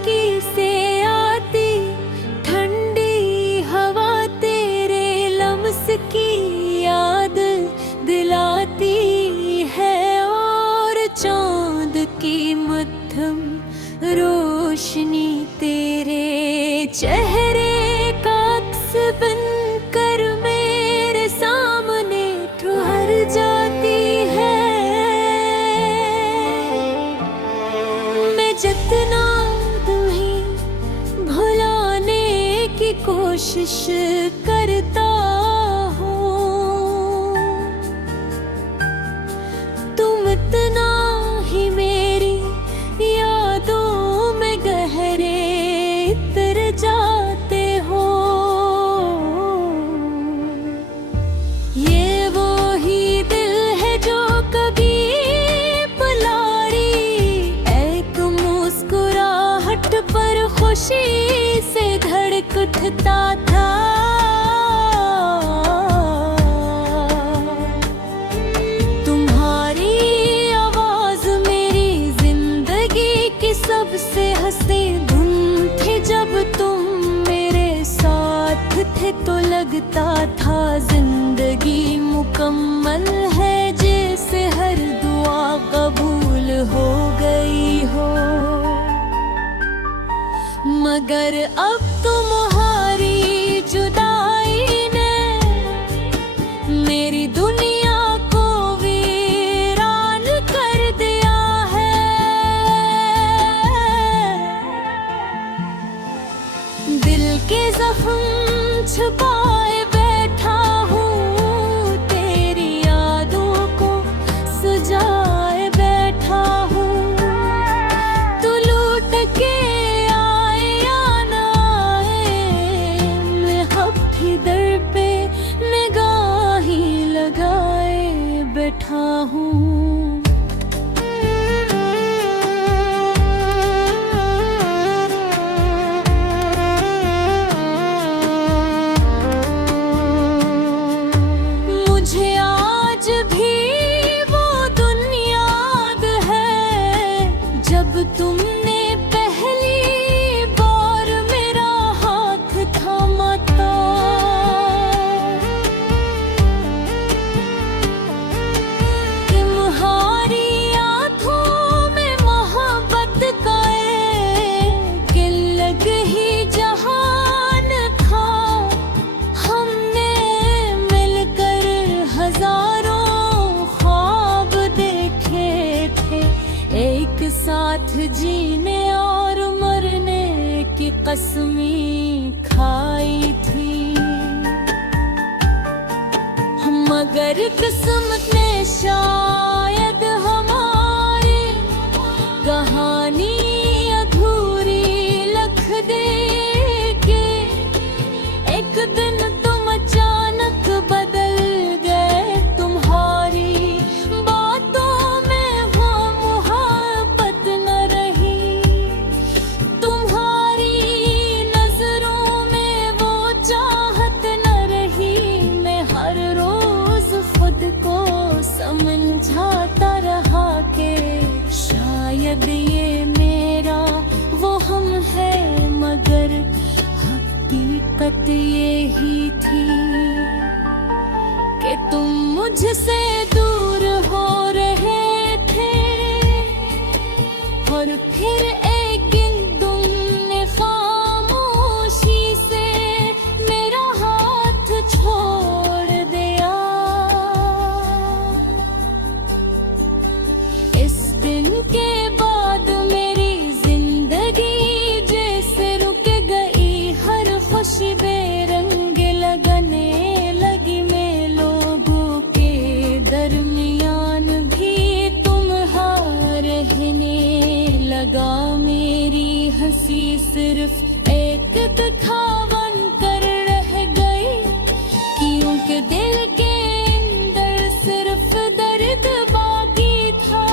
खिड़की से आती ठंडी हवा तेरे लम्स की याद दिलाती है, और चांद की मध्यम रोशनी तेरे चेहरे का अक्स बनकर मेरे सामने ठहर जाती है। मैं जितना तुम्हें भुलाने की कोशिश करता हूँ, तुम इतना ही मेरी यादों में गहरे उतर जाते हो। ये वो ही दिल है जो कभी पुलारी एक मुस्कुराहट पर खुशी से धड़क उठता था। तुम्हारी आवाज मेरी जिंदगी की सबसे हंसी धुन थी। जब तुम मेरे साथ थे तो लगता था जिंदगी मुकम्मल है, जैसे हर दुआ कबूल हो गई हो। मगर अब तुम्हारी जुदाई ने मेरी दुनिया को वीरान कर दिया है। दिल के जख्म छुपाए बैठा हूँ, तेरी यादों को सजाए बैठा हूँ। तू लूट के आए या ना आए, मैं अब भी दर पे निगाहें लगाए बैठा हूँ। मुझे आज भी वो दिन याद है जब तुमने पहली बार मेरा हाथ थामा था। तुम्हारी आँखों में मोहब्बत का एक अलग ही जहान था। हमने मिलकर हजारों ख्वाब देखे थे, एक साथ जीने और मरने की कसमें खाई थी। मगर किस्मत ने शायद हमारी कहानी अधूरी लिख दे के एक दिन तुम अचानक बदल गए। तुम्हारी बातों में वो मोहब्बत न रही, तुम्हारी नजरों में वो चाहत न रही। मैं हर रोज खुद को समझाता रहा कि शायद ये मेरा वो हम है, मगर हकीकत ये ही थी कि तुम मुझसे दूर हो रहे थे। और फिर एक दिन तुमने खामोशी से मेरा हाथ छोड़ दिया। इस दिन के बाद मेरी जिंदगी जैसे रुक गई, हर खुशी बेरंग लगने लगी। मैं लोगों के दरमियान भी तुम्हारा रहने लगा। मेरी हंसी सिर्फ एक दिखावन कर रह गई, क्योंकि दिल के अंदर सिर्फ दर्द बाकी था।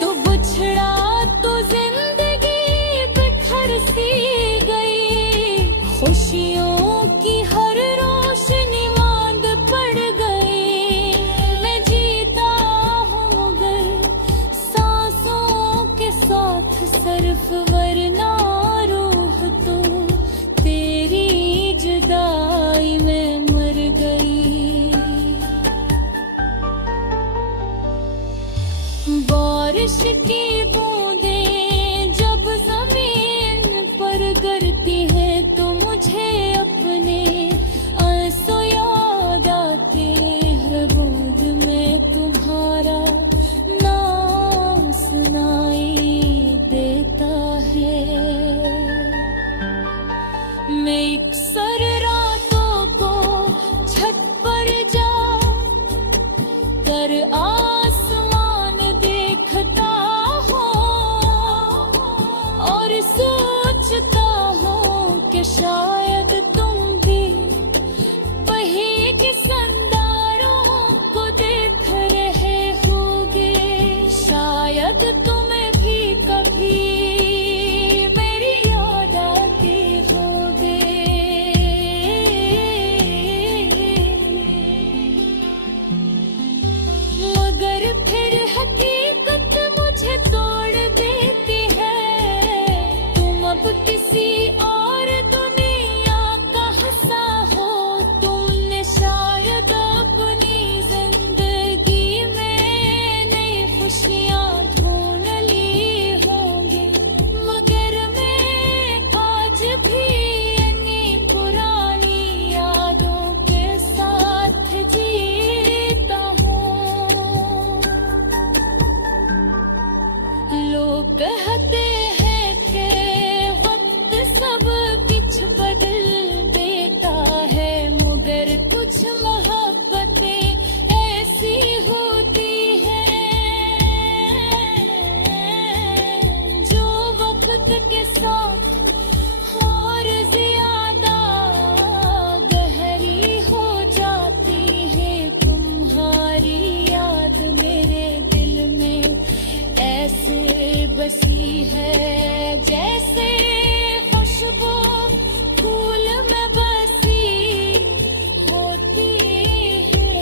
तो बिछड़ा तो जिंदगी बिखर सी गई, खुशियों की हर रोशनी मांद पड़ गई। मैं जीता हूँ मगर सिर्फ वरना रूह तू, तेरी जुदाई में मर गई। बारिश की बूंदें जब जमीन पर गिरती है तो मुझे अपने आंसू याद आते हैं। बूंद में तुम्हारा नाम सुनाई देता है। मैं अक्सर रातों को छत पर जा कर आसमान देखता हूँ और सोचता हूँ कि शायद तुम भी वही किसंदारों को देख रहे होगे। शायद तुम्हें भी कभी मेरी याद आती होगी। मगर फिर हकीकत मुझे तोड़ देती है। तुम अब किसी और दुनिया का हिस्सा हो। तुमने शायद अपनी जिंदगी में नई खुशियाँ ढूंढ ली होंगी। मगर मैं आज भी इन्हीं पुरानी यादों के साथ जीता हूँ। लोग कहते हैं कि वक्त सब कुछ बदल देता है, मगर कुछ मोहब्बतें ऐसी होती हैं जो वक्त के साथ और ज्यादा गहरी हो जाती है। तुम्हारी याद मेरे दिल में ऐसे बसी है जैसे खुशबू फूल में बसी होती है।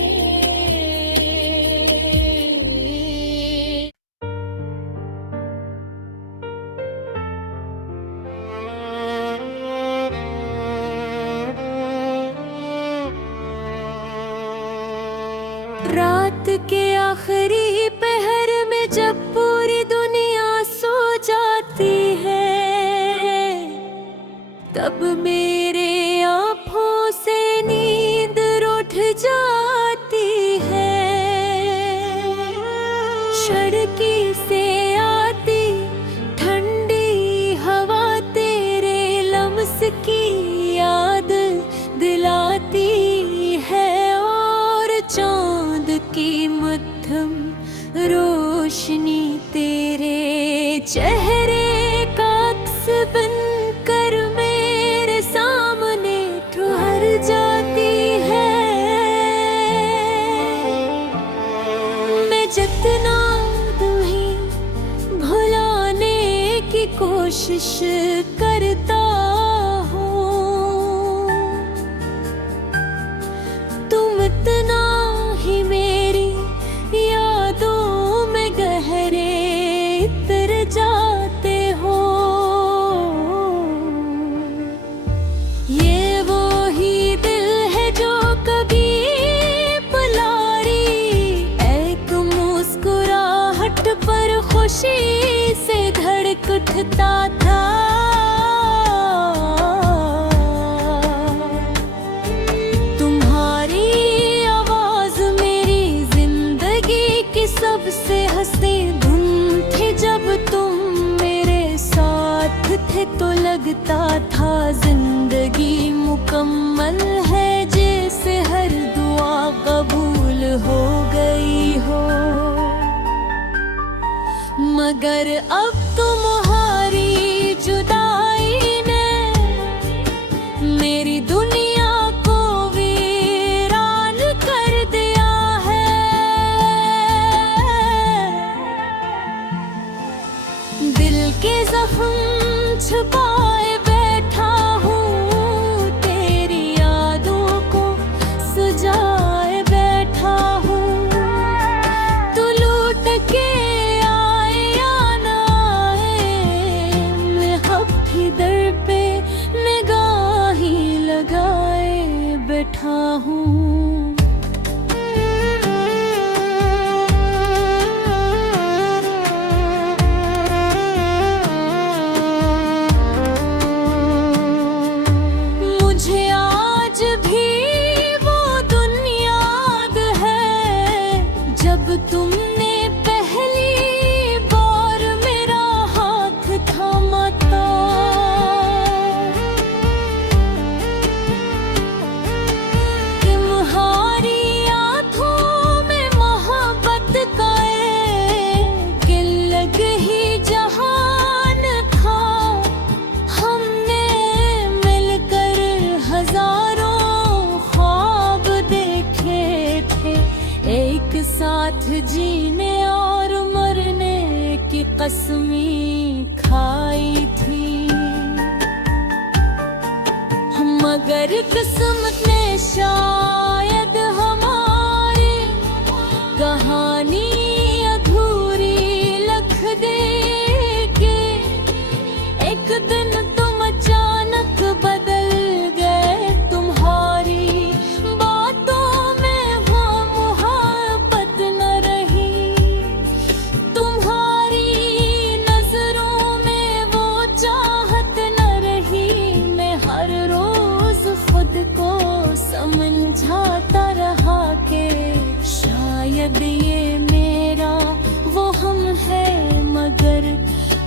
रात के आखिरी पहर में जब पूरी दुनिया सो जाती है, तब मेरे आँखों से नींद रूठ जाती है। सड़की से आती ठंडी हवा तेरे लम्स की याद दिलाती है और चांद की मध्यम रोशनी तेरे चेहरे का अक्स बनकर मेरे सामने ठहर जाती है। मैं जितना तुम्हें भुलाने की कोशिश करता हूँ, तुम इतना ही मेरी यादों में गहरे उतर जाते हो। ये वो ही दिल है जो कभी पुलारी एक मुस्कुराहट पर खुशी से धड़क उठता था। तुम्हारी आवाज मेरी जिंदगी की सबसे हंसी धुन थी। जब तुम मेरे साथ थे तो लगता था जिंदगी मुकम्मल है, जैसे हर दुआ कबूल हो गई हो। मगर अब तुम्हारी जुदाई ने मेरी दुनिया को वीरान कर दिया है। दिल के जख्म छुपाए बैठा हूँ, तेरी यादों को सजाए बैठा हूँ। तू लूट के आए या ना आए कसमी खाई थी, मगर किस्मत ने शायद हमारी कहानी अधूरी लिख दे के एक दिन तुम अचानक बदल गए। तुम्हारी बातों में वो मोहब्बत न रही, तुम्हारी नजरों में वो चाहत न रही। मैं हर रोज खुद को समझाता रहा कि शायद ये मेरा वो हम है, मगर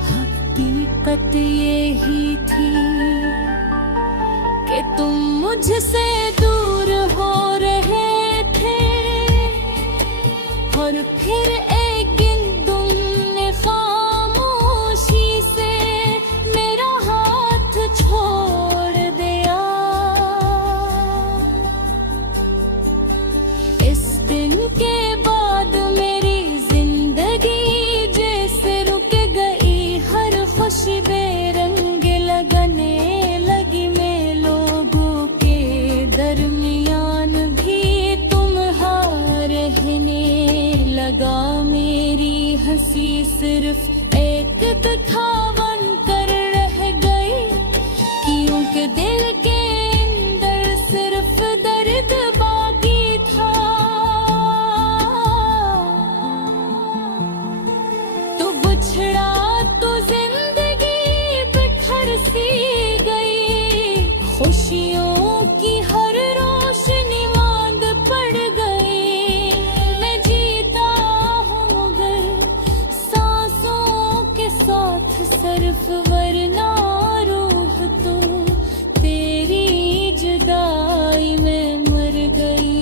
हकीकत ये ही थी कि तुम मुझसे दूर हो रहे थे। और फिर एक दिन तुमने खामोशी से मेरा हाथ छोड़ दिया। इस दिन के बाद मेरी जिंदगी जैसे रुक गई, हर खुशी बेरंग लगने लगी। मैं लोगों के दरमियान भी तुम्हारा रहने लगा। मेरी हंसी सिर्फ एक दिखावन कर रह गई, क्योंकि दिल के अंदर सिर्फ दर्द बाकी था। तू बिछड़ा तो जिंदगी बिखर सी गई, खुशियों की हर रोशनी मांद पड़ गई। मैं जीता हूँ मगर सांसों के साथ सिर्फ, वरना रूह तो तेरी जुदाई में मर गई।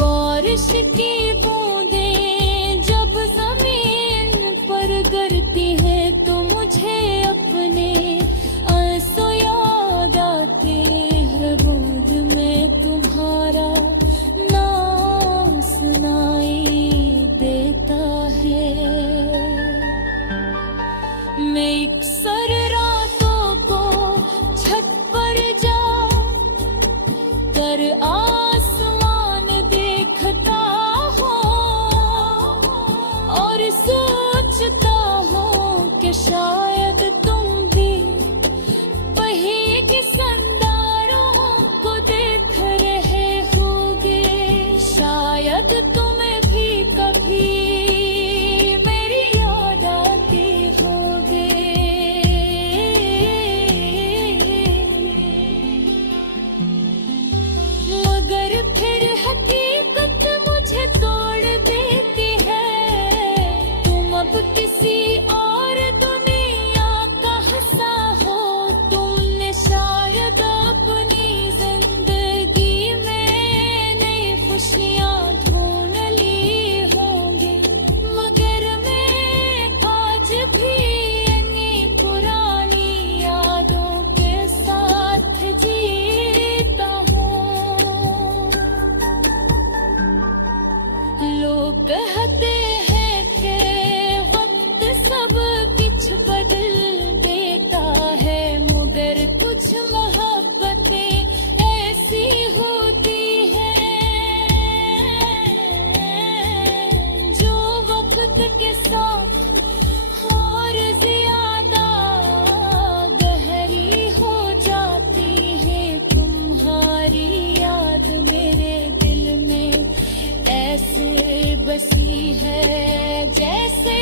बारिश की बूंदें जब जमीन पर गिरती हैं तो मुझे अपने आंसू याद आते हैं। बूंद में तुम्हारा नाम सुनाई देता है। मैं अक्सर रातों को छत पर जा कर आसमान देखता हूँ और सोचता हूँ कि शायद तुम भी वही किसंदारों को देख रहे होगे। शायद तुम्हें भी कभी मेरी याद आती होगी। मगर फिर हकीकत मुझे तोड़ देती है। तुम अब किसी और दुनिया का हिस्सा हो। तुमने शायद अपनी जिंदगी में नई खुशियाँ ढूंढ ली होंगी, मगर मैं आज भी इन्हीं पुरानी यादों के साथ जीता हूँ। लोग कहते हैं कि वक्त सब कुछ बदल देता है, मगर कुछ मोहब्बतें ऐसी होती हैं जो वक्त के साथ और ज्यादा गहरी हो जाती है। तुम्हारी याद मेरे दिल में ऐसे बसी है जैसे